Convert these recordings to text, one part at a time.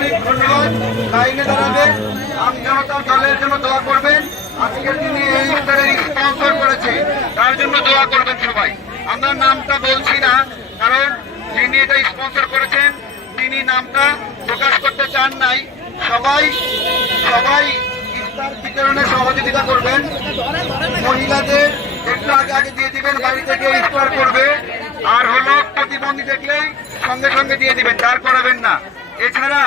অনেক ধন্যবাদ। লাইনে দাঁড়াবেন, আমজনতা দলের জন্য দোয়া করবেন। আজকে তিনি এই ইফতারের স্পন্সর করেছে, তার জন্য দোয়া করবেন সবাই। আমরা নামটা বলছি না, কারণ যিনি এটা স্পন্সর করেছেন তিনি নামটা প্রকাশ করতে চান নাই। সবাই সবাই ইফতার বিতরণে সহযোগিতা করবেন। মহিলাদের একটু আগে আগে দিয়ে দিবেন, বাড়ি থেকে ইফতার করবে। আর হলো প্রতিবন্ধী দেখলেই সঙ্গে সঙ্গে দিয়ে দিবেন, দাঁড় করাবেন না। এছাড়া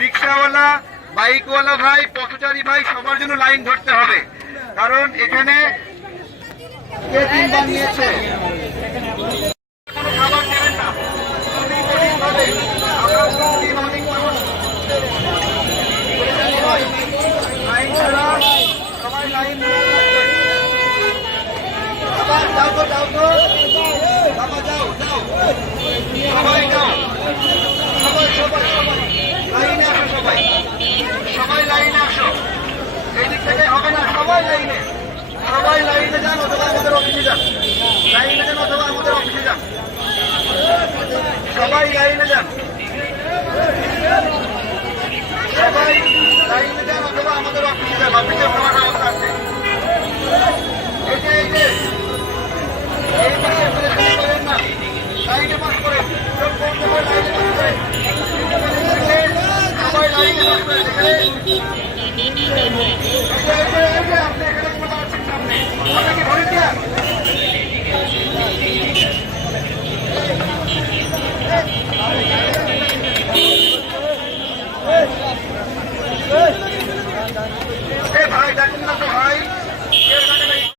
রিক্সাওয়ালা, বাইকওয়ালা ভাই, পথচারী ভাই সবার জন্য লাইন ধরতে হবে, কারণ এখানে কে তিনবার নিয়েছে। কোনো খাবার দেবেন না, আমরা অনেক মানুষ লাইন ছাড়া সবাই লাইন যাও তো যাও তো বাবা, যাও যাও সবাই যাও, সবাই সবাই সবাই লাইনে আসো, সবাই সবাই লাইনে আসো। এই দিক থেকে হবে না, সবাই লাইনে, সবাই লাইনে যান অথবা আমাদের অফিসে যান, লাইনে যান অথবা আমাদের অফিসে যান, সবাই লাইনে যান, সবাই লাইনে যান অথবা আমাদের অফিসে যান। অফিসে যাওয়ার ব্যবস্থা আছে। এই যে এই যে